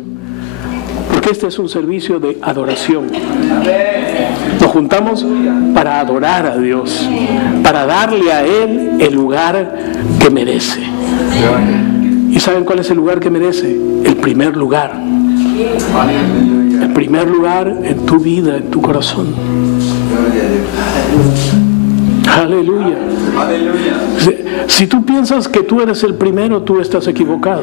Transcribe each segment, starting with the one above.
servicio, porque este es un servicio de adoración. Nos juntamos para adorar a Dios, para darle a Él el lugar que merece. ¿Y saben cuál es el lugar que merece? El primer lugar. El primer lugar en tu vida, en tu corazón. Aleluya. Si tú piensas que tú eres el primero, tú estás equivocado.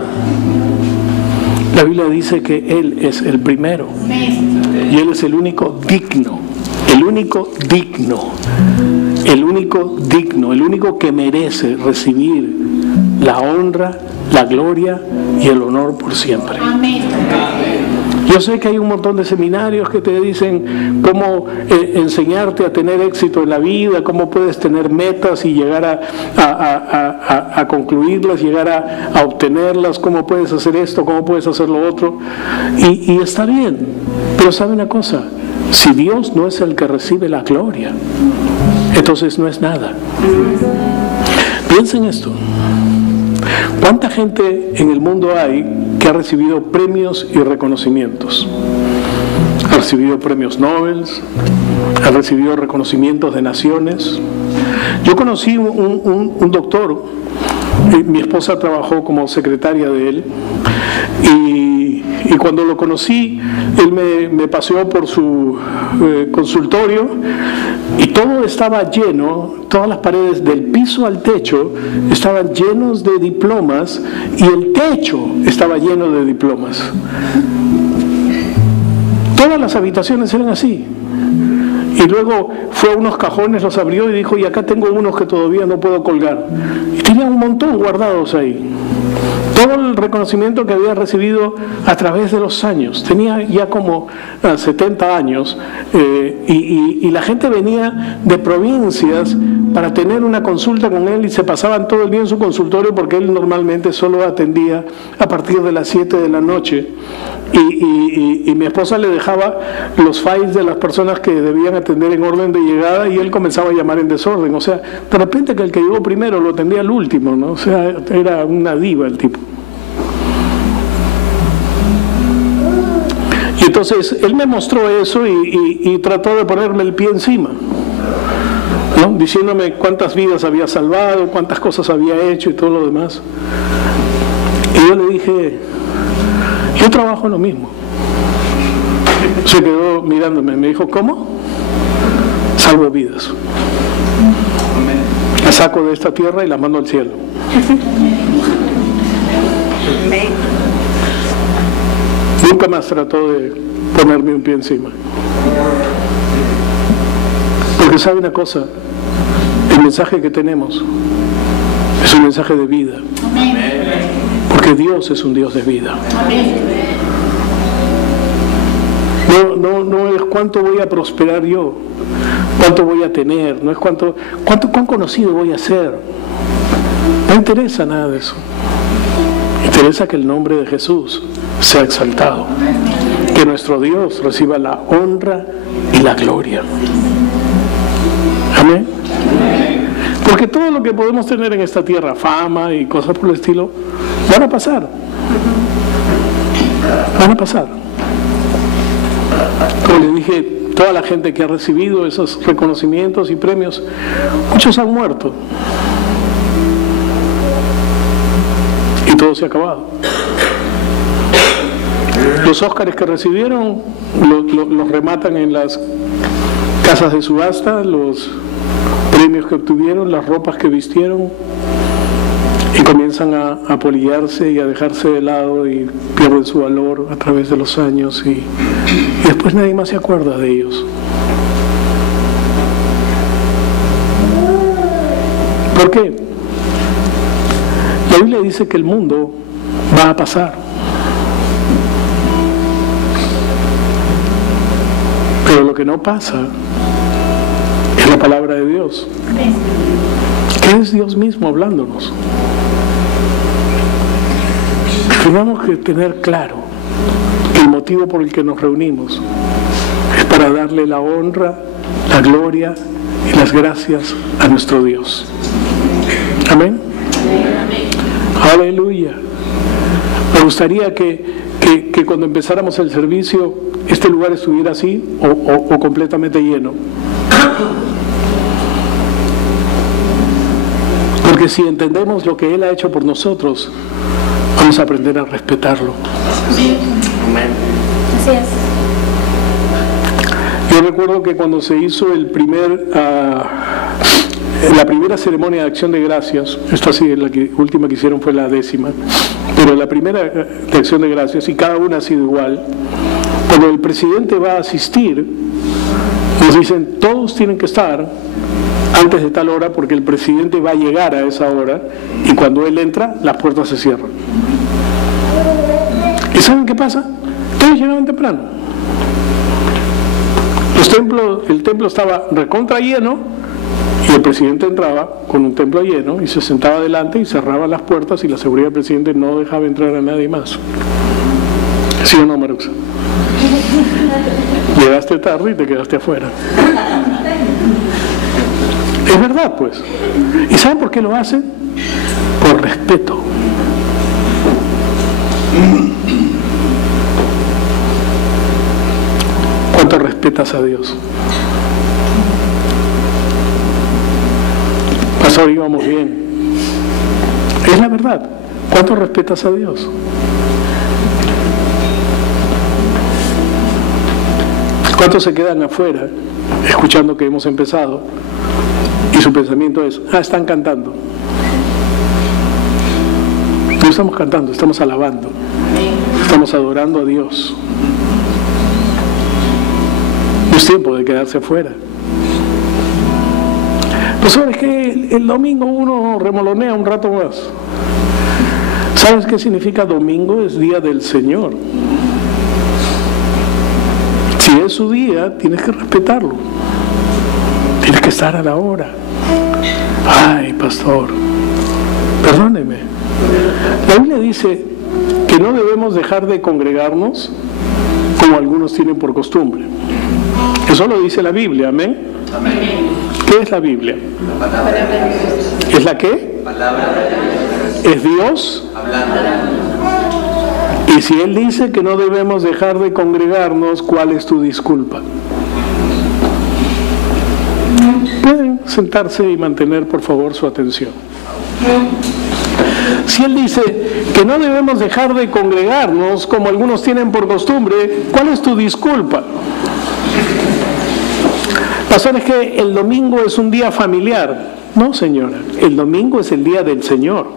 La Biblia dice que Él es el primero y Él es el único digno, el único digno, el único digno, el único que merece recibir la honra, la gloria y el honor por siempre. Yo sé que hay un montón de seminarios que te dicen cómo enseñarte a tener éxito en la vida, cómo puedes tener metas y llegar a concluirlas, llegar a obtenerlas, cómo puedes hacer esto, cómo puedes hacer lo otro. Y está bien, pero sabe una cosa, si Dios no es el que recibe la gloria, entonces no es nada. Piensa en esto. ¿Cuánta gente en el mundo hay que ha recibido premios y reconocimientos? Ha recibido premios Nobel, ha recibido reconocimientos de naciones. Yo conocí un doctor, mi esposa trabajó como secretaria de él, y cuando lo conocí, él me paseó por su consultorio y todo estaba lleno, todas las paredes del piso al techo estaban llenos de diplomas y el techo estaba lleno de diplomas. Todas las habitaciones eran así. Y luego fue a unos cajones, los abrió y dijo, y acá tengo unos que todavía no puedo colgar. Y tenía un montón guardados ahí. Todo el reconocimiento que había recibido a través de los años. Tenía ya como 70 años y la gente venía de provincias para tener una consulta con él y se pasaban todo el día en su consultorio porque él normalmente solo atendía a partir de las 7 de la noche. Y mi esposa le dejaba los files de las personas que debían atender en orden de llegada y él comenzaba a llamar en desorden. O sea, de repente que el que llegó primero lo atendía al último, ¿no? O sea, era una diva el tipo. Y entonces él me mostró eso y trató de ponerme el pie encima, ¿no? Diciéndome cuántas vidas había salvado, cuántas cosas había hecho y todo lo demás. Y yo le dije, yo trabajo en lo mismo. Se quedó mirándome, me dijo, ¿cómo? Salvo vidas. La saco de esta tierra y la mando al cielo. Nunca más trató de ponerme un pie encima. Porque sabe una cosa, el mensaje que tenemos es un mensaje de vida. Porque Dios es un Dios de vida. No es cuánto voy a prosperar yo, cuánto voy a tener, no es cuán conocido voy a ser. No interesa nada de eso. Interesa que el nombre de Jesús sea exaltado, que nuestro Dios reciba la honra y la gloria. Amén. Porque todo lo que podemos tener en esta tierra, fama y cosas por el estilo, van a pasar. Van a pasar. Como les dije, toda la gente que ha recibido esos reconocimientos y premios, muchos han muerto. Y todo se ha acabado. Los Óscares que recibieron los rematan en las casas de subasta, los premios que obtuvieron, las ropas que vistieron, y comienzan a polillarse y a dejarse de lado y pierden su valor a través de los años y después nadie más se acuerda de ellos. ¿Por qué? La Biblia dice que el mundo va a pasar, pero lo que no pasa es la palabra de Dios, que es Dios mismo hablándonos. Tenemos que tener claro que el motivo por el que nos reunimos es para darle la honra, la gloria y las gracias a nuestro Dios. Amén. Aleluya. Me gustaría que que cuando empezáramos el servicio este lugar estuviera así o completamente lleno. Porque si entendemos lo que Él ha hecho por nosotros, vamos a aprender a respetarlo. Amén. Así es. Yo recuerdo que cuando se hizo la primera ceremonia de acción de gracias, esta sí, última que hicieron fue la 10ª, pero la primera de acción de gracias, y cada una ha sido igual, cuando el presidente va a asistir, nos dicen, todos tienen que estar antes de tal hora porque el presidente va a llegar a esa hora y cuando él entra, las puertas se cierran. ¿Y saben qué pasa? Todos llegaban temprano. El templo estaba recontra lleno y el presidente entraba con un templo lleno y se sentaba adelante y cerraba las puertas y la seguridad del presidente no dejaba entrar a nadie más. ¿Sí o no, Maruxa? Llegaste tarde y te quedaste afuera. Es verdad, pues. ¿Y saben por qué lo hacen? Por respeto. ¿Cuánto respetas a Dios? Pastor, íbamos bien. Es la verdad. ¿Cuánto respetas a Dios? ¿Cuántos se quedan afuera escuchando que hemos empezado? Y su pensamiento es, están cantando. No estamos cantando, estamos alabando. Estamos adorando a Dios. No es tiempo de quedarse afuera. Profesor, es que el domingo uno remolonea un rato más. ¿Sabes qué significa domingo? Es día del Señor. Si es su día, tienes que respetarlo. Tienes que estar a la hora. Ay, pastor, perdóneme. La Biblia dice que no debemos dejar de congregarnos como algunos tienen por costumbre. Eso lo dice la Biblia, ¿amén? Amén. ¿Qué es la Biblia? La palabra de Dios. ¿Es la qué? Palabra de Dios. ¿Es Dios? Hablando. Y si Él dice que no debemos dejar de congregarnos, ¿cuál es tu disculpa? Pueden sentarse y mantener, por favor, su atención. Si Él dice que no debemos dejar de congregarnos como algunos tienen por costumbre, ¿cuál es tu disculpa? Pastor, es que el domingo es un día familiar. No, señora, el domingo es el día del Señor.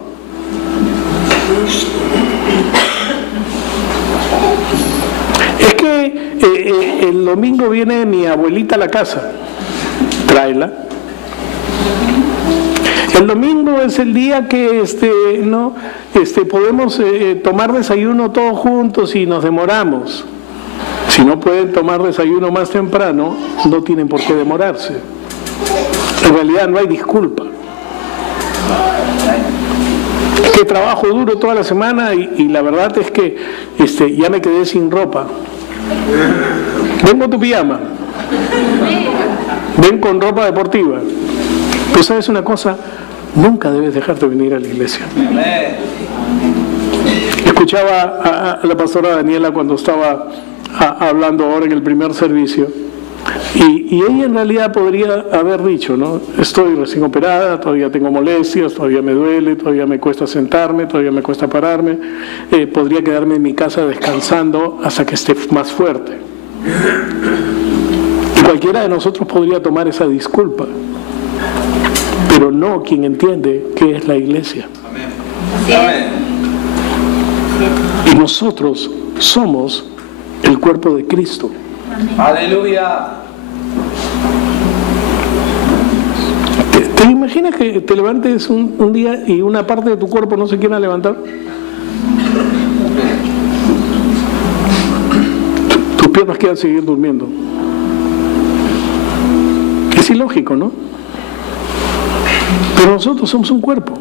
Es que el domingo viene mi abuelita a la casa. Tráela. El domingo es el día que podemos tomar desayuno todos juntos y nos demoramos. Si no pueden tomar desayuno más temprano, no tienen por qué demorarse. En realidad no hay disculpa. Es que trabajo duro toda la semana y la verdad es que ya me quedé sin ropa. Ven con tu pijama. Ven con ropa deportiva. Pero sabes una cosa, nunca debes dejarte venir a la iglesia. Escuchaba a la pastora Daniela cuando estaba hablando ahora en el primer servicio y ella en realidad podría haber dicho, ¿no? Estoy recién operada, todavía tengo molestias, todavía me duele, todavía me cuesta sentarme, todavía me cuesta pararme, podría quedarme en mi casa descansando hasta que esté más fuerte. Y cualquiera de nosotros podría tomar esa disculpa, pero no quien entiende qué es la iglesia. Amén. Y nosotros somos el cuerpo de Cristo. Aleluya. ¿Te imaginas que te levantes un día y una parte de tu cuerpo no se quiera levantar? Tus piernas quieran seguir durmiendo. Es ilógico, ¿no? Pero nosotros somos un cuerpo.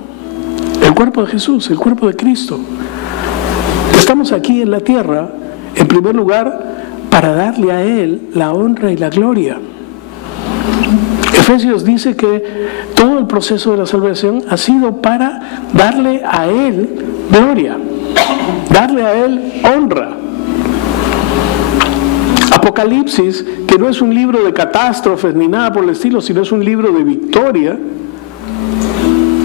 El cuerpo de Jesús, el cuerpo de Cristo. Estamos aquí en la tierra, en primer lugar, para darle a Él la honra y la gloria. Efesios dice que todo el proceso de la salvación ha sido para darle a Él gloria, darle a Él honra. Apocalipsis, que no es un libro de catástrofes ni nada por el estilo, sino es un libro de victoria,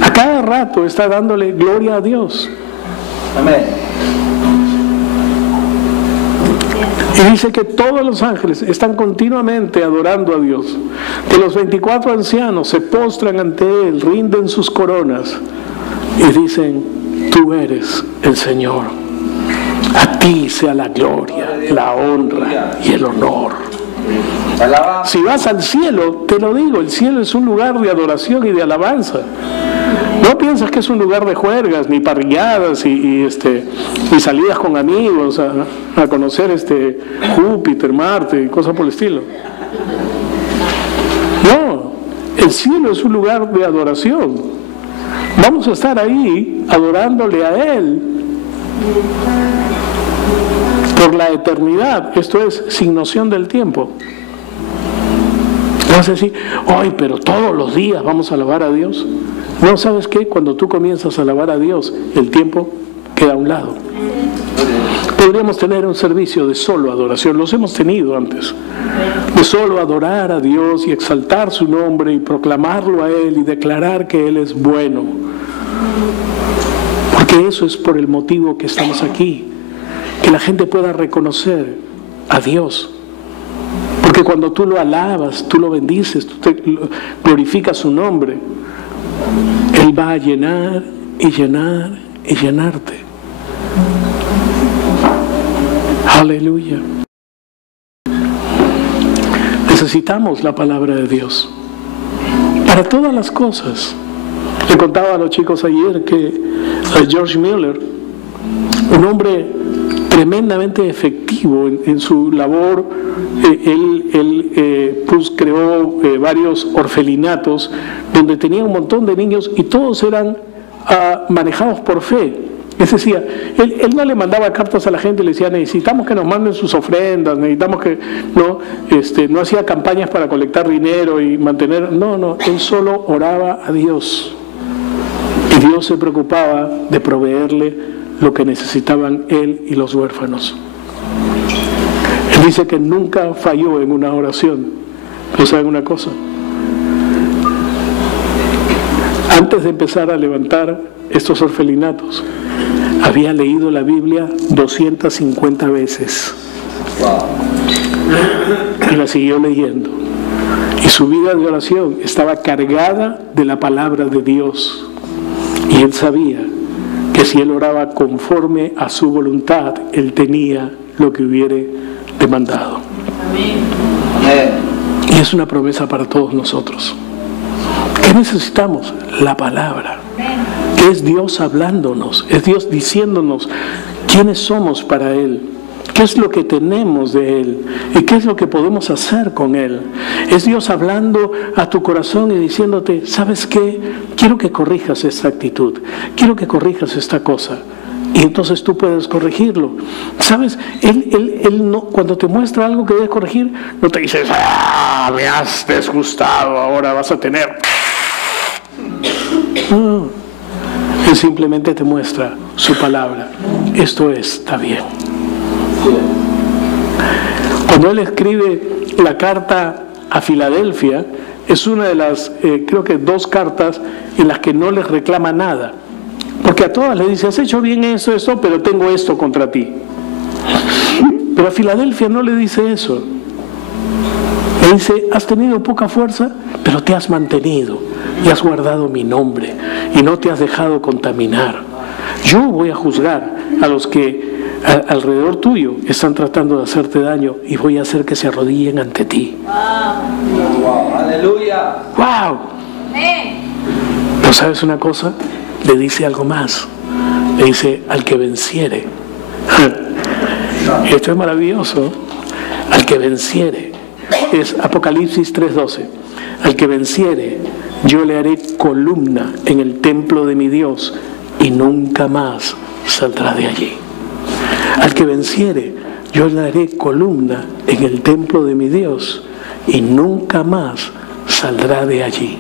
a cada rato está dándole gloria a Dios. Amén. Y dice que todos los ángeles están continuamente adorando a Dios, que los 24 ancianos se postran ante Él, rinden sus coronas y dicen: tú eres el Señor, a ti sea la gloria, la honra y el honor. Si vas al cielo, te lo digo, el cielo es un lugar de adoración y de alabanza. No piensas que es un lugar de juergas, ni parrilladas y salidas con amigos a conocer Júpiter, Marte y cosas por el estilo. No, el cielo es un lugar de adoración. Vamos a estar ahí adorándole a Él por la eternidad. Esto es sin noción del tiempo. Vas a decir: ay, pero todos los días vamos a alabar a Dios. No, ¿sabes qué? Cuando tú comienzas a alabar a Dios, el tiempo queda a un lado. Podríamos tener un servicio de solo adoración, los hemos tenido antes, de solo adorar a Dios y exaltar su nombre y proclamarlo a Él y declarar que Él es bueno. Porque eso es por el motivo que estamos aquí, que la gente pueda reconocer a Dios. Porque cuando tú lo alabas, tú lo bendices, tú glorificas su nombre, Él va a llenar y llenar y llenarte. Aleluya. Necesitamos la palabra de Dios para todas las cosas. Le contaba a los chicos ayer que George Mueller, un hombre tremendamente efectivo en su labor, creó varios orfelinatos donde tenía un montón de niños y todos eran manejados por fe. Es decir, él no le mandaba cartas a la gente y le decía: necesitamos que nos manden sus ofrendas, necesitamos que... No hacía campañas para colectar dinero y mantener... No, él solo oraba a Dios. Y Dios se preocupaba de proveerle lo que necesitaban él y los huérfanos. Él dice que nunca falló en una oración. ¿No saben una cosa? Antes de empezar a levantar estos orfelinatos, había leído la Biblia 250 veces. Y la siguió leyendo. Y su vida de oración estaba cargada de la palabra de Dios. Y él sabía que si él oraba conforme a su voluntad, él tenía lo que hubiere demandado. Y es una promesa para todos nosotros. ¿Qué necesitamos? La palabra. Que es Dios hablándonos, es Dios diciéndonos quiénes somos para Él, qué es lo que tenemos de Él y qué es lo que podemos hacer con Él. Es Dios hablando a tu corazón y diciéndote: ¿sabes qué? Quiero que corrijas esta actitud, quiero que corrijas esta cosa. Y entonces tú puedes corregirlo. ¿Sabes? Él no, cuando te muestra algo que debes corregir, no te dices: me has desgustado, ahora vas a tener... No. Él simplemente te muestra su palabra. Esto está bien. Cuando él escribe la carta a Filadelfia, es una de las, creo que 2 cartas en las que no les reclama nada. Porque a todas les dice: has hecho bien esto, pero tengo esto contra ti. Pero a Filadelfia no le dice eso. Le dice: has tenido poca fuerza, pero te has mantenido y has guardado mi nombre y no te has dejado contaminar. Yo voy a juzgar a los que alrededor tuyo están tratando de hacerte daño y voy a hacer que se arrodillen ante ti. Wow. Aleluya. Wow. ¿No sabes una cosa? Le dice algo más. Le dice: al que venciere. Esto es maravilloso. Al que venciere. Es Apocalipsis 3:12. Al que venciere, yo le haré columna en el templo de mi Dios y nunca más saldrá de allí. Al que venciere, yo le haré columna en el templo de mi Dios y nunca más saldrá de allí.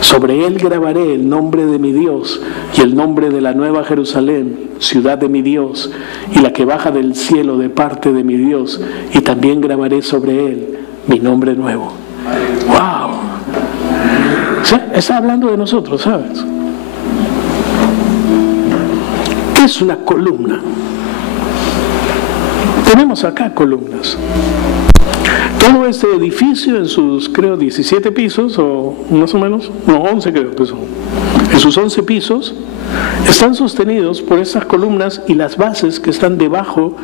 Sobre él grabaré el nombre de mi Dios y el nombre de la nueva Jerusalén, ciudad de mi Dios, y la que baja del cielo de parte de mi Dios, y también grabaré sobre él mi nombre nuevo. ¡Wow! O sea, está hablando de nosotros, ¿sabes? ¿Qué es una columna? Tenemos acá columnas. Todo este edificio en sus, creo, 17 pisos, o más o menos, no, 11 creo que son. En sus 11 pisos están sostenidos por esas columnas y las bases que están debajo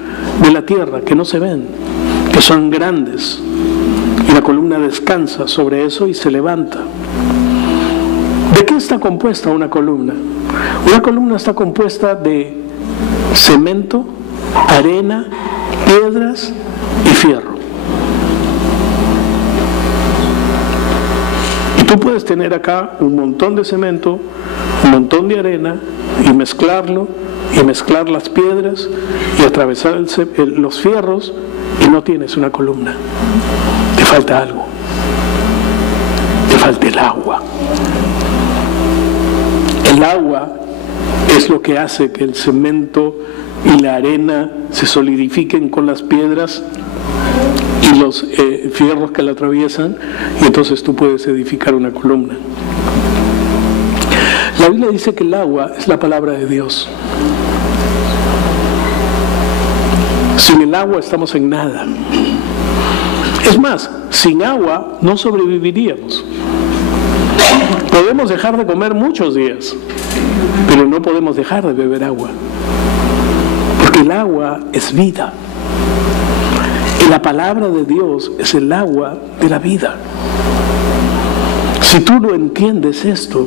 de la tierra, que no se ven, que son grandes. Y la columna descansa sobre eso y se levanta. ¿De qué está compuesta una columna? Una columna está compuesta de cemento, arena, piedras y fierro. Y tú puedes tener acá un montón de cemento, un montón de arena, y mezclarlo, y mezclar las piedras, y atravesar los fierros, y no tienes una columna. Te falta algo. Te falta el agua. El agua es lo que hace que el cemento y la arena se solidifiquen con las piedras y los fierros que la atraviesan, y entonces tú puedes edificar una columna. La Biblia dice que el agua es la palabra de Dios. Sin el agua estamos en nada. Es más, sin agua no sobreviviríamos. Podemos dejar de comer muchos días, pero no podemos dejar de beber agua. Porque el agua es vida. Y la palabra de Dios es el agua de la vida. Si tú no entiendes esto,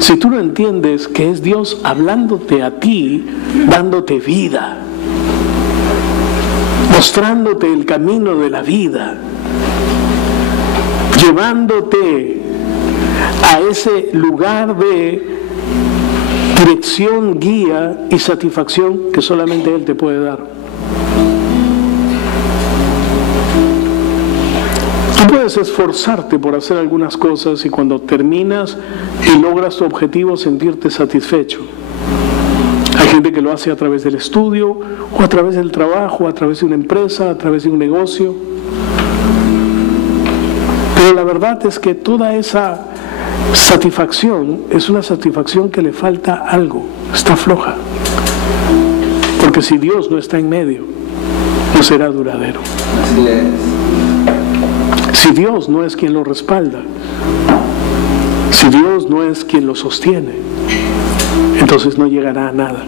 si tú no entiendes que es Dios hablándote a ti, dándote vida, mostrándote el camino de la vida, llevándote a ese lugar de dirección, guía y satisfacción que solamente Él te puede dar. Tú puedes esforzarte por hacer algunas cosas y cuando terminas y logras tu objetivo sentirte satisfecho. Hay gente que lo hace a través del estudio, o a través del trabajo, a través de una empresa, a través de un negocio. Pero la verdad es que toda esa satisfacción es una satisfacción que le falta algo, está floja. Porque si Dios no está en medio, no será duradero. Así es. Si Dios no es quien lo respalda, si Dios no es quien lo sostiene, entonces no llegará a nada.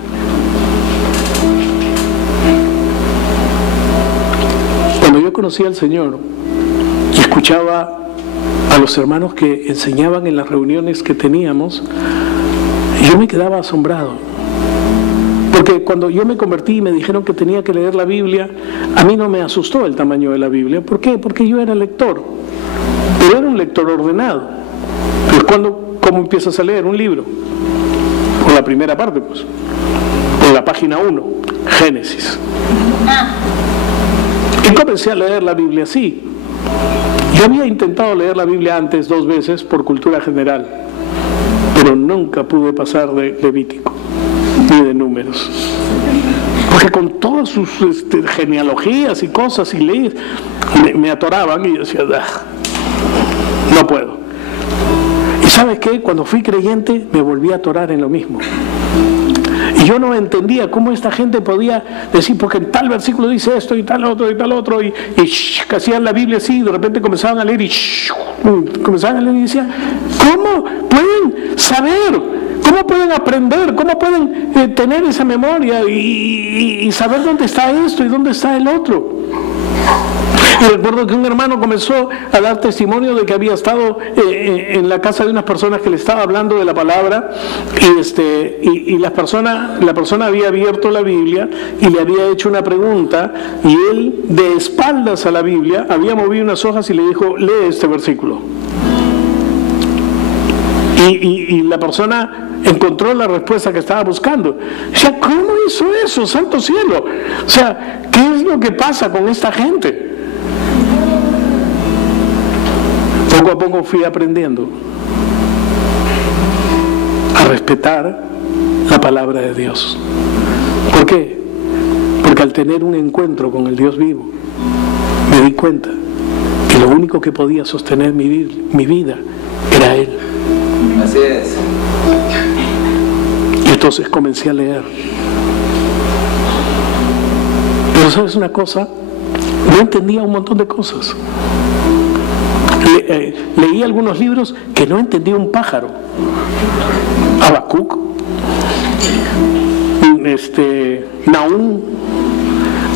Cuando yo conocí al Señor y escuchaba a los hermanos que enseñaban en las reuniones que teníamos, yo me quedaba asombrado. Porque cuando yo me convertí y me dijeron que tenía que leer la Biblia, a mí no me asustó el tamaño de la Biblia. ¿Por qué? Porque yo era lector, pero era un lector ordenado. Pero ¿cómo empiezas a leer un libro? Por la primera parte, pues. Por la página 1, Génesis. Y comencé a leer la Biblia así. Yo había intentado leer la Biblia antes 2 veces por cultura general, pero nunca pude pasar de Levítico ni de Números, porque con todas sus genealogías y cosas y leyes me atoraban y yo decía, no puedo. Y ¿sabes qué? Cuando fui creyente me volví a atorar en lo mismo. Y yo no entendía cómo esta gente podía decir, porque en tal versículo dice esto y tal otro, y que hacían la Biblia así, y de repente comenzaban a leer y decían, ¿cómo pueden saber? ¿Cómo pueden aprender? ¿Cómo pueden tener esa memoria y saber dónde está esto y dónde está el otro? Y recuerdo que un hermano comenzó a dar testimonio de que había estado en la casa de unas personas que le estaba hablando de la palabra y la persona había abierto la Biblia y le había hecho una pregunta y él, de espaldas a la Biblia, había movido unas hojas y le dijo, lee este versículo. Y la persona encontró la respuesta que estaba buscando. O sea, ¿cómo hizo eso? ¡Santo cielo! O sea, ¿qué es lo que pasa con esta gente? Poco a poco fui aprendiendo. a respetar la palabra de Dios. ¿Por qué? Porque al tener un encuentro con el Dios vivo, me di cuenta que lo único que podía sostener mi vida era Él. Así es. Y entonces comencé a leer. Pero ¿sabes una cosa? No entendía un montón de cosas. Leí algunos libros que no entendía un pájaro. Habacuc, Nahum,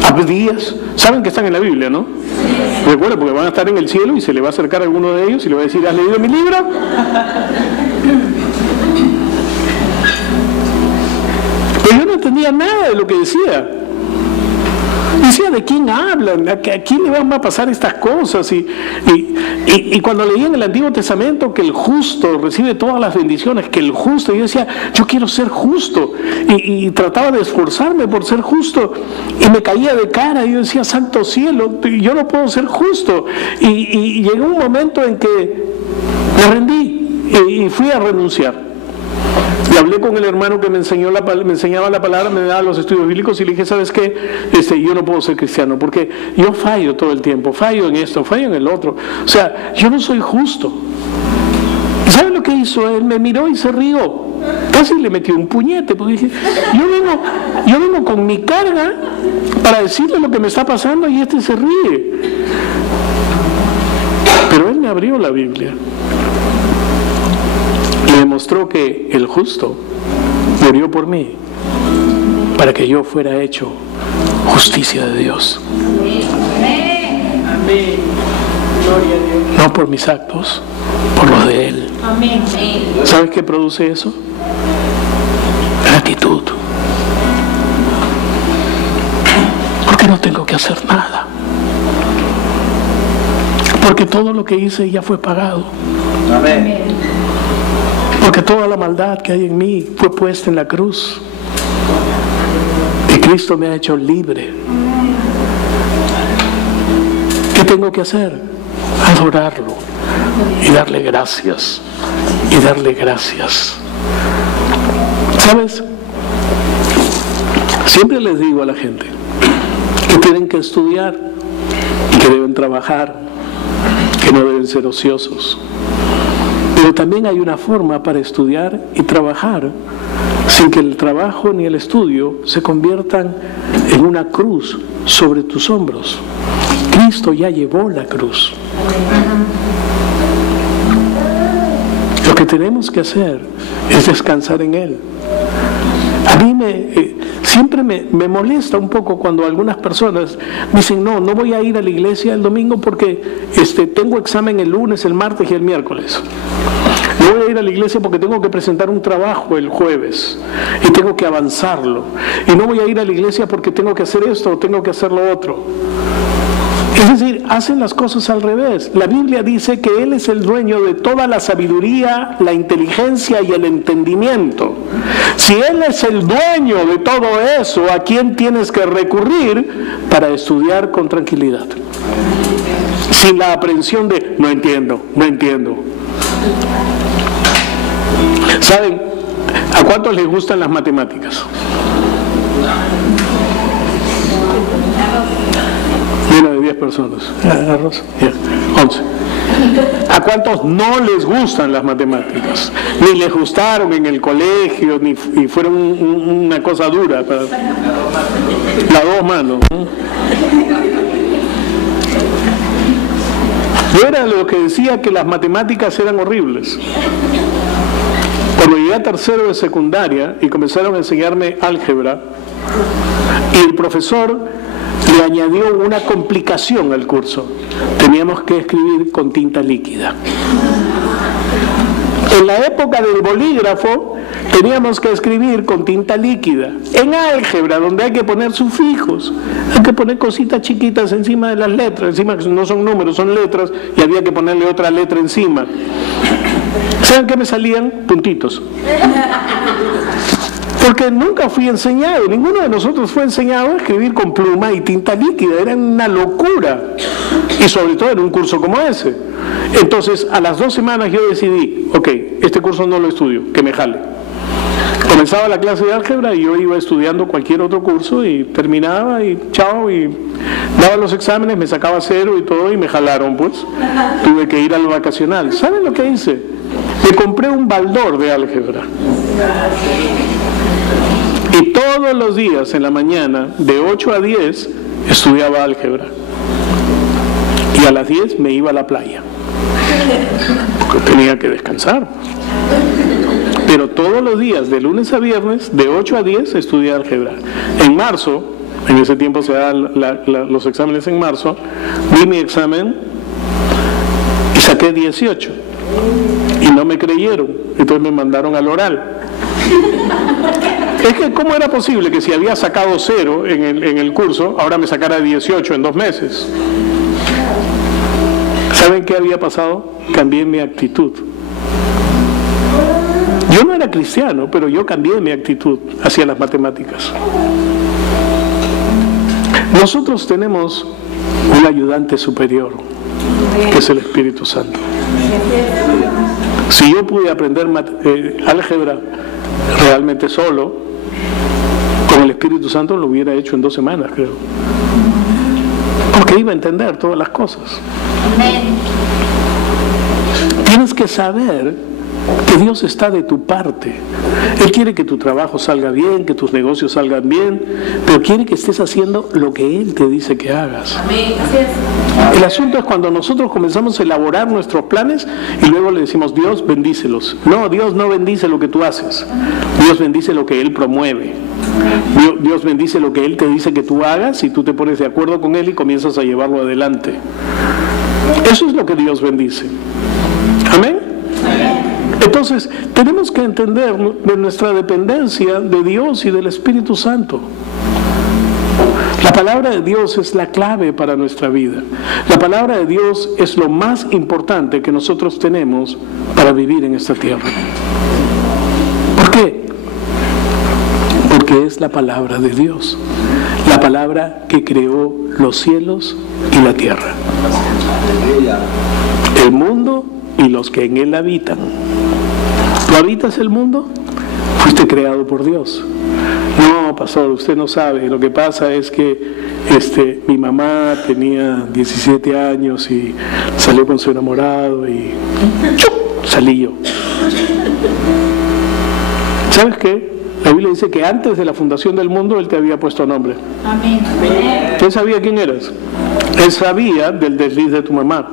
Abdías. Saben que están en la Biblia, ¿no? Recuerda, porque van a estar en el cielo y se le va a acercar a alguno de ellos y le va a decir: ¿has leído mi libro? Pero yo no entendía nada de lo que decía. Decía, ¿de quién hablan? ¿A quién le van a pasar estas cosas? Y cuando leí en el Antiguo Testamento que el justo recibe todas las bendiciones, que el justo, yo decía, yo quiero ser justo. Y trataba de esforzarme por ser justo. Y me caía de cara. Y yo decía, santo cielo, yo no puedo ser justo. Y llegó un momento en que me rendí y fui a renunciar. Y hablé con el hermano que me enseñaba la palabra, me daba los estudios bíblicos y le dije, ¿sabes qué? Yo no puedo ser cristiano porque yo fallo todo el tiempo, fallo en esto, fallo en el otro. O sea, yo no soy justo. ¿Y sabes lo que hizo? Él me miró y se rió. Casi le metió un puñete, porque dije, yo vengo con mi carga para decirle lo que me está pasando y este se ríe. Pero él me abrió la Biblia. Me demostró que el justo murió por mí para que yo fuera hecho justicia de Dios. Amén. Gloria a Dios. No por mis actos, por los de Él. Amén. ¿Sabes qué produce eso? Gratitud. Porque no tengo que hacer nada. Porque todo lo que hice ya fue pagado. Amén. Porque toda la maldad que hay en mí fue puesta en la cruz. Y Cristo me ha hecho libre. ¿Qué tengo que hacer? Adorarlo y darle gracias. Y darle gracias. ¿Sabes? Siempre les digo a la gente que tienen que estudiar y que deben trabajar, que no deben ser ociosos. Pero también hay una forma para estudiar y trabajar sin que el trabajo ni el estudio se conviertan en una cruz sobre tus hombros. Cristo ya llevó la cruz. Lo que tenemos que hacer es descansar en Él. A mí siempre me molesta un poco cuando algunas personas dicen, no voy a ir a la iglesia el domingo porque tengo examen el lunes, el martes y el miércoles. No voy a ir a la iglesia porque tengo que presentar un trabajo el jueves y tengo que avanzarlo. Y no voy a ir a la iglesia porque tengo que hacer esto o tengo que hacer lo otro. Es decir, hacen las cosas al revés. La Biblia dice que Él es el dueño de toda la sabiduría, la inteligencia y el entendimiento. Si Él es el dueño de todo eso, ¿a quién tienes que recurrir para estudiar con tranquilidad? Sin la aprensión de, no entiendo. ¿Saben? ¿A cuántos les gustan las matemáticas? Menos de 10 personas. Arroz. 11. ¿A cuántos no les gustan las matemáticas? Ni les gustaron en el colegio, ni fueron una cosa dura para las dos manos. Yo era lo que decía que las matemáticas eran horribles. Cuando llegué a tercero de secundaria y comenzaron a enseñarme álgebra, y el profesor le añadió una complicación al curso. Teníamos que escribir con tinta líquida. En la época del bolígrafo teníamos que escribir con tinta líquida. En álgebra, donde hay que poner sufijos, hay que poner cositas chiquitas encima de las letras, encima que no son números, son letras, y había que ponerle otra letra encima. ¿Saben qué me salían? Puntitos. Porque nunca fui enseñado, ninguno de nosotros fue enseñado a escribir con pluma y tinta líquida, era una locura, y sobre todo en un curso como ese. Entonces, a las 2 semanas yo decidí, ok, este curso no lo estudio, que me jale. Comenzaba la clase de álgebra y yo iba estudiando cualquier otro curso y terminaba y chao, y daba los exámenes, me sacaba 0 y todo y me jalaron, pues. Tuve que ir al vacacional. ¿Saben lo que hice? Me compré un baldor de álgebra. Y todos los días en la mañana, de 8 a 10, estudiaba álgebra. Y a las 10 me iba a la playa. Porque tenía que descansar. Pero todos los días, de lunes a viernes, de 8 a 10, estudié álgebra. En marzo, en ese tiempo se dan los exámenes en marzo, di mi examen y saqué 18. Y no me creyeron, entonces me mandaron al oral. Es que ¿cómo era posible que si había sacado 0 en el curso, ahora me sacara 18 en 2 meses? ¿Saben qué había pasado? Cambié mi actitud. Yo no era cristiano, pero yo cambié mi actitud hacia las matemáticas. Nosotros tenemos un ayudante superior, que es el Espíritu Santo. Si yo pude aprender álgebra realmente solo, con el Espíritu Santo lo hubiera hecho en 2 semanas, creo. Porque iba a entender todas las cosas. Tienes que saber que Dios está de tu parte. Él quiere que tu trabajo salga bien, que tus negocios salgan bien, pero quiere que estés haciendo lo que Él te dice que hagas. El asunto es cuando nosotros comenzamos a elaborar nuestros planes y luego le decimos, Dios, bendícelos. No, Dios no bendice lo que tú haces. Dios bendice lo que Él promueve. Dios bendice lo que Él te dice que tú hagas y tú te pones de acuerdo con Él y comienzas a llevarlo adelante. Eso es lo que Dios bendice. Amén. Entonces, tenemos que entender de nuestra dependencia de Dios y del Espíritu Santo. La palabra de Dios es la clave para nuestra vida. La palabra de Dios es lo más importante que nosotros tenemos para vivir en esta tierra. ¿Por qué? Porque es la palabra de Dios. La palabra que creó los cielos y la tierra. El mundo y los que en él habitan. ¿Tú habitas el mundo? Fuiste creado por Dios. No, pastor, usted no sabe. Lo que pasa es que mi mamá tenía 17 años y salió con su enamorado y ¡chup! Salí yo. ¿Sabes qué? La Biblia dice que antes de la fundación del mundo Él te había puesto nombre. Amén. ¿Él sabía quién eras? Él sabía del desliz de tu mamá.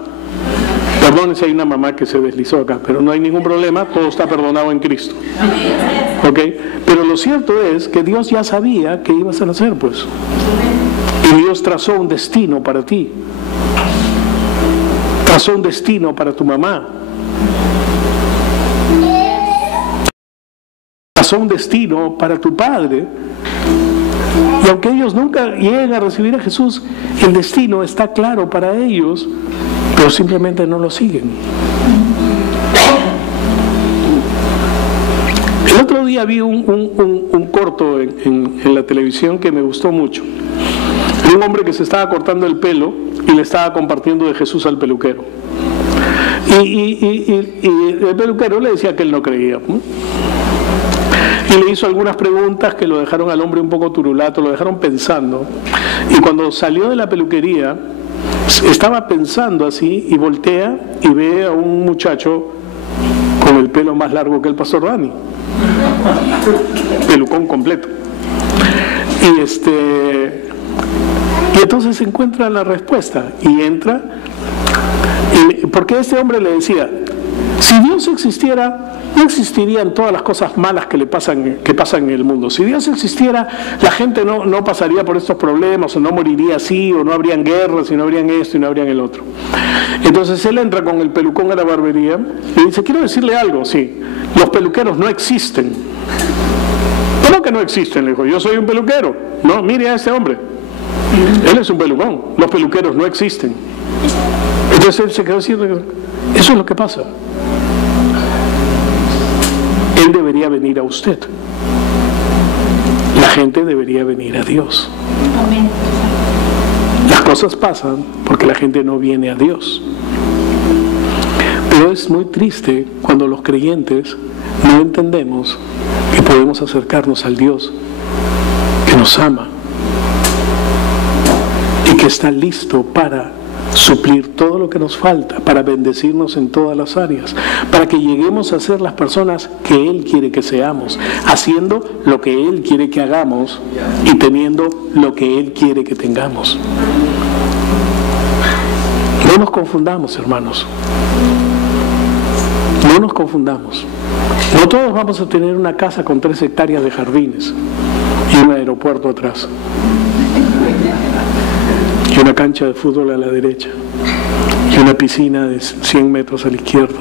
Perdón si hay una mamá que se deslizó acá, pero no hay ningún problema, todo está perdonado en Cristo. ¿Ok? Pero lo cierto es que Dios ya sabía que ibas a nacer, pues. Y Dios trazó un destino para ti. Trazó un destino para tu mamá. Trazó un destino para tu padre. Y aunque ellos nunca lleguen a recibir a Jesús, el destino está claro para ellos, pero simplemente no lo siguen. El otro día vi un corto en la televisión que me gustó mucho. De un hombre que se estaba cortando el pelo y le estaba compartiendo de Jesús al peluquero. Y el peluquero le decía que él no creía, ¿no? Y le hizo algunas preguntas que lo dejaron al hombre un poco turulato, lo dejaron pensando. Y cuando salió de la peluquería, estaba pensando así y voltea y ve a un muchacho con el pelo más largo que el pastor Dani. Pelucón completo. Y entonces encuentra la respuesta y entra. Porque este hombre le decía, si Dios existiera, no existirían todas las cosas malas que pasan en el mundo. Si Dios existiera, la gente no pasaría por estos problemas, o no moriría así, o no habrían guerras, y no habrían esto, y no habrían el otro. Entonces él entra con el pelucón a la barbería y dice, quiero decirle algo, sí, los peluqueros no existen. ¿Cómo que no existen? Le dijo, yo soy un peluquero. No, mire a este hombre. Él es un pelucón. Los peluqueros no existen. Entonces él se quedó diciendo, eso es lo que pasa. Él debería venir a usted. La gente debería venir a Dios. Amén. Las cosas pasan porque la gente no viene a Dios. Pero es muy triste cuando los creyentes no entendemos que podemos acercarnos al Dios que nos ama y que está listo para suplir todo lo que nos falta, para bendecirnos en todas las áreas, para que lleguemos a ser las personas que Él quiere que seamos, haciendo lo que Él quiere que hagamos y teniendo lo que Él quiere que tengamos. No nos confundamos, hermanos. No nos confundamos. No todos vamos a tener una casa con 3 hectáreas de jardines y un aeropuerto atrás y una cancha de fútbol a la derecha y una piscina de 100 metros a la izquierda.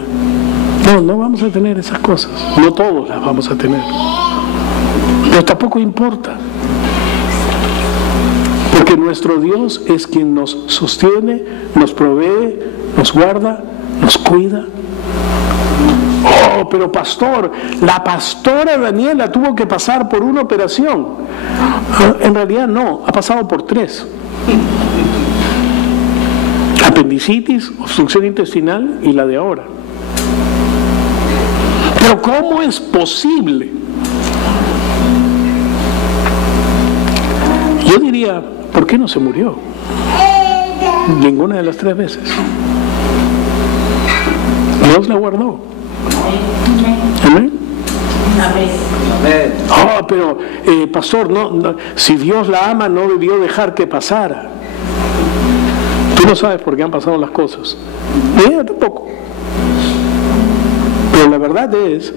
No vamos a tener esas cosas. No todos las vamos a tener. Pero tampoco importa. Porque nuestro Dios es quien nos sostiene, nos provee, nos guarda, nos cuida. Oh, pero pastor, la pastora Daniela tuvo que pasar por una operación. En realidad no, ha pasado por 3. Apendicitis, obstrucción intestinal y la de ahora. Pero ¿cómo es posible? Yo diría, ¿por qué no se murió? Ninguna de las 3 veces. Dios la guardó. Amén. Oh, pero pastor, no, si Dios la ama, no debió dejar que pasara. Tú no sabes por qué han pasado las cosas. Yo tampoco. Pero la verdad es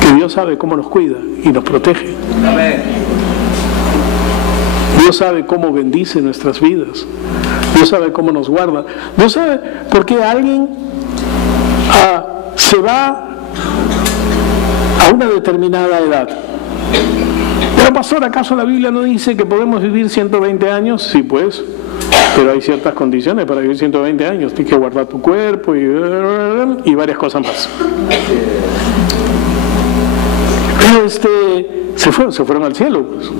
que Dios sabe cómo nos cuida y nos protege. Amén. Dios sabe cómo bendice nuestras vidas. Dios sabe cómo nos guarda. Dios sabe por qué alguien se va a una determinada edad. Pero pastor, ¿acaso la Biblia no dice que podemos vivir 120 años? Sí, pues. Pero hay ciertas condiciones para vivir 120 años. Tienes que guardar tu cuerpo y varias cosas más. Pero se fueron al cielo. Pues.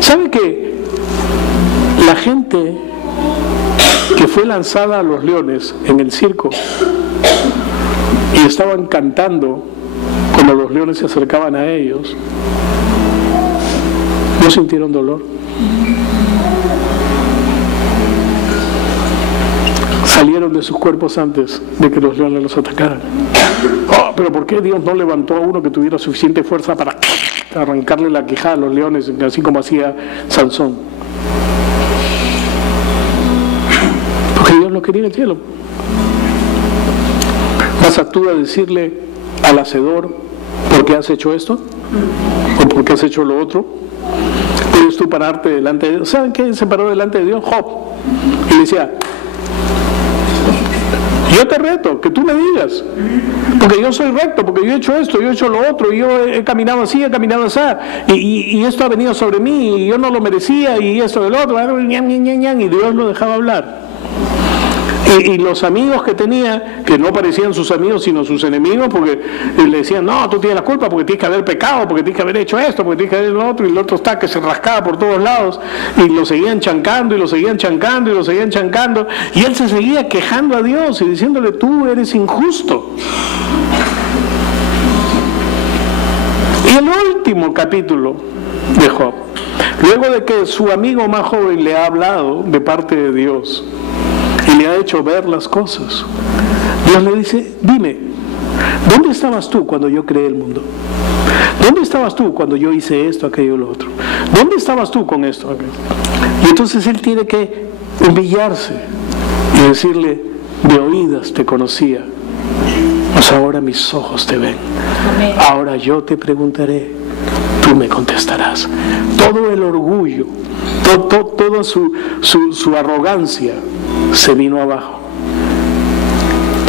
¿Sabe que la gente que fue lanzada a los leones en el circo y estaban cantando cuando los leones se acercaban a ellos, no sintieron dolor? Salieron de sus cuerpos antes de que los leones los atacaran. Oh, pero ¿por qué Dios no levantó a uno que tuviera suficiente fuerza para arrancarle la quijada a los leones, así como hacía Sansón? Porque Dios lo quería en el cielo. ¿Vas a tú a decirle al hacedor por qué has hecho esto? ¿O por qué has hecho lo otro? ¿Puedes tú pararte delante de Dios? ¿Saben qué se paró delante de Dios? Job. Y le decía, yo te reto, que tú me digas, porque yo soy recto, porque yo he hecho esto, yo he hecho lo otro, yo he caminado así, he caminado así, y esto ha venido sobre mí, y yo no lo merecía, y esto del otro, y Dios lo dejaba hablar. Y los amigos que tenía, que no parecían sus amigos sino sus enemigos, porque le decían, no, tú tienes la culpa porque tienes que haber pecado, porque tienes que haber hecho esto, porque tienes que haber lo otro, y el otro está que se rascaba por todos lados, y lo seguían chancando, y lo seguían chancando, y lo seguían chancando, y él se seguía quejando a Dios y diciéndole, tú eres injusto. Y el último capítulo de Job, luego de que su amigo más joven le ha hablado de parte de Dios y le ha hecho ver las cosas, Dios le dice, dime, ¿dónde estabas tú cuando yo creé el mundo? ¿Dónde estabas tú cuando yo hice esto, aquello, lo otro? ¿Dónde estabas tú con esto, aquello? Y entonces él tiene que humillarse y decirle, de oídas te conocía, mas ahora mis ojos te ven. Ahora yo te preguntaré, tú me contestarás. Todo el orgullo, toda su arrogancia se vino abajo.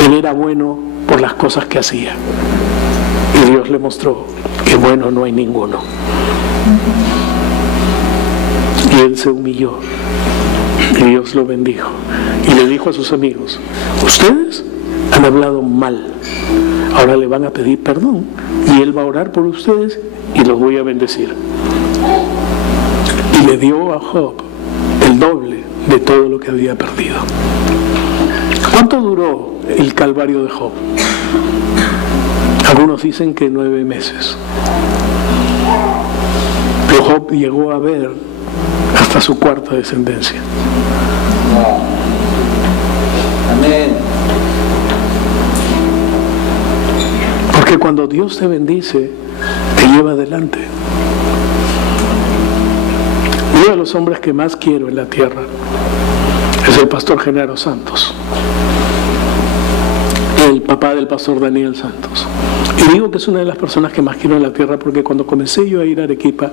Él era bueno por las cosas que hacía, y Dios le mostró que bueno no hay ninguno. Y él se humilló y Dios lo bendijo y le dijo a sus amigos, ustedes han hablado mal, ahora le van a pedir perdón y él va a orar por ustedes y los voy a bendecir. Y le dio a Job el doble de todo lo que había perdido. ¿Cuánto duró el calvario de Job? Algunos dicen que 9 meses. Pero Job llegó a ver hasta su 4ª descendencia. Amén. Porque cuando Dios te bendice, te lleva adelante. Uno de los hombres que más quiero en la tierra es el pastor Genaro Santos, el papá del pastor Daniel Santos. Y digo que es una de las personas que más quiero en la tierra porque cuando comencé yo a ir a Arequipa,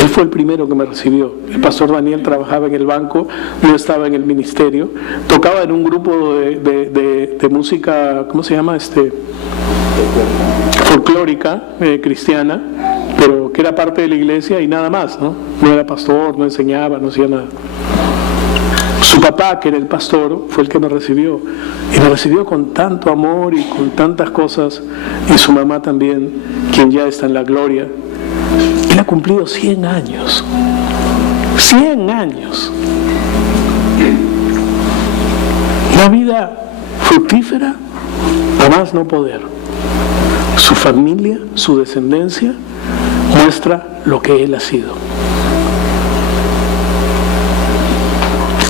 él fue el primero que me recibió. El pastor Daniel trabajaba en el banco, yo estaba en el ministerio, tocaba en un grupo de música, ¿cómo se llama? Folclórica, cristiana, pero que era parte de la iglesia y nada más, ¿no? No era pastor, no enseñaba, no hacía nada. Su papá, que era el pastor, fue el que me recibió. Y me recibió con tanto amor y con tantas cosas. Y su mamá también, quien ya está en la gloria. Él ha cumplido 100 años. 100 años. Una vida fructífera, a más no poder. Su familia, su descendencia, muestra lo que él ha sido.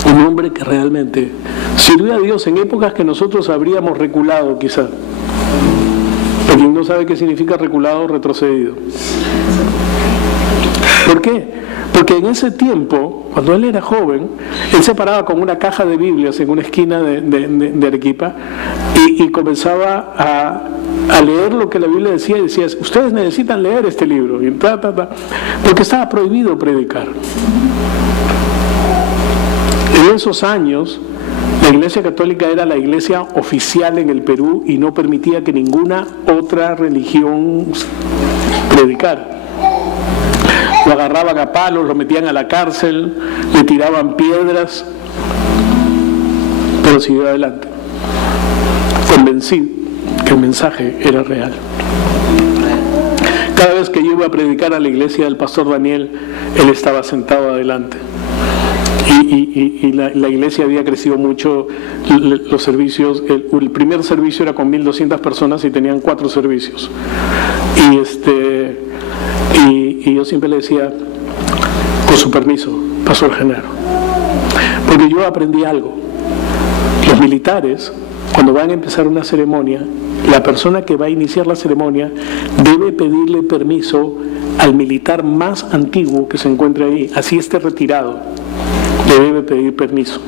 Un hombre que realmente sirvió a Dios en épocas que nosotros habríamos reculado quizá. Pero quien no sabe qué significa reculado, retrocedido. ¿Por qué? Porque en ese tiempo, cuando él era joven, él se paraba con una caja de Biblias en una esquina de Arequipa y comenzaba a leer lo que la Biblia decía y decía, ustedes necesitan leer este libro, y porque estaba prohibido predicar. En esos años, la Iglesia Católica era la iglesia oficial en el Perú y no permitía que ninguna otra religión predicara. Lo agarraban a palos, lo metían a la cárcel, le tiraban piedras, pero siguió adelante, convencido que el mensaje era real. Cada vez que yo iba a predicar a la iglesia del pastor Daniel, él estaba sentado adelante. Y la iglesia había crecido mucho, los servicios, el primer servicio era con 1.200 personas y tenían 4 servicios. Y yo siempre le decía, con su permiso, pastor Genaro, porque yo aprendí algo. Los militares, cuando van a empezar una ceremonia, la persona que va a iniciar la ceremonia debe pedirle permiso al militar más antiguo que se encuentre ahí, así esté retirado. Le debe pedir permiso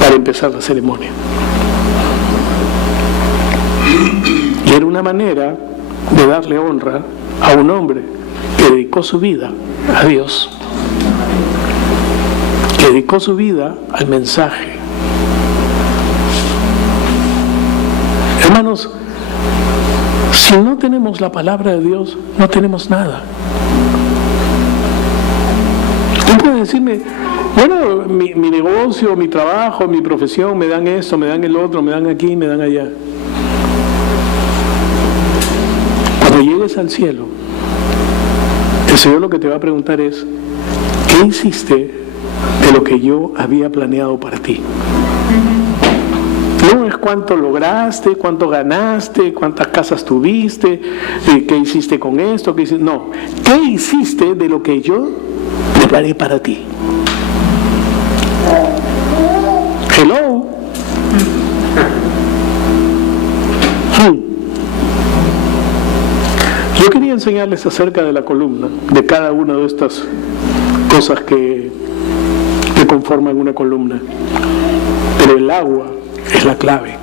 para empezar la ceremonia. Y era una manera de darle honra a un hombre que dedicó su vida a Dios, que dedicó su vida al mensaje. Hermanos, si no tenemos la palabra de Dios, no tenemos nada. Tú puedes decirme, bueno, mi negocio, mi trabajo, mi profesión, me dan esto, me dan el otro, me dan aquí, me dan allá. Cuando llegues al cielo, el Señor lo que te va a preguntar es, ¿qué hiciste de lo que yo había planeado para ti? No es cuánto lograste, cuánto ganaste, cuántas casas tuviste, qué hiciste con esto, qué hiciste. No, ¿qué hiciste de lo que yo preparé para ti? Hello. Yo quería enseñarles acerca de la columna, de cada una de estas cosas que conforman una columna. Pero el agua es la clave,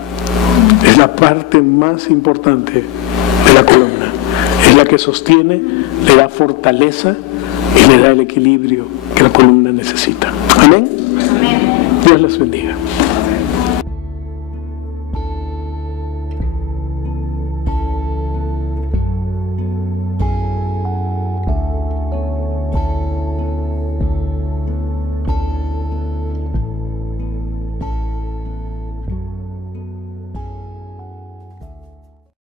es la parte más importante de la columna. Es la que sostiene, le da fortaleza y le da el equilibrio que la columna necesita. Amén. Dios les bendiga.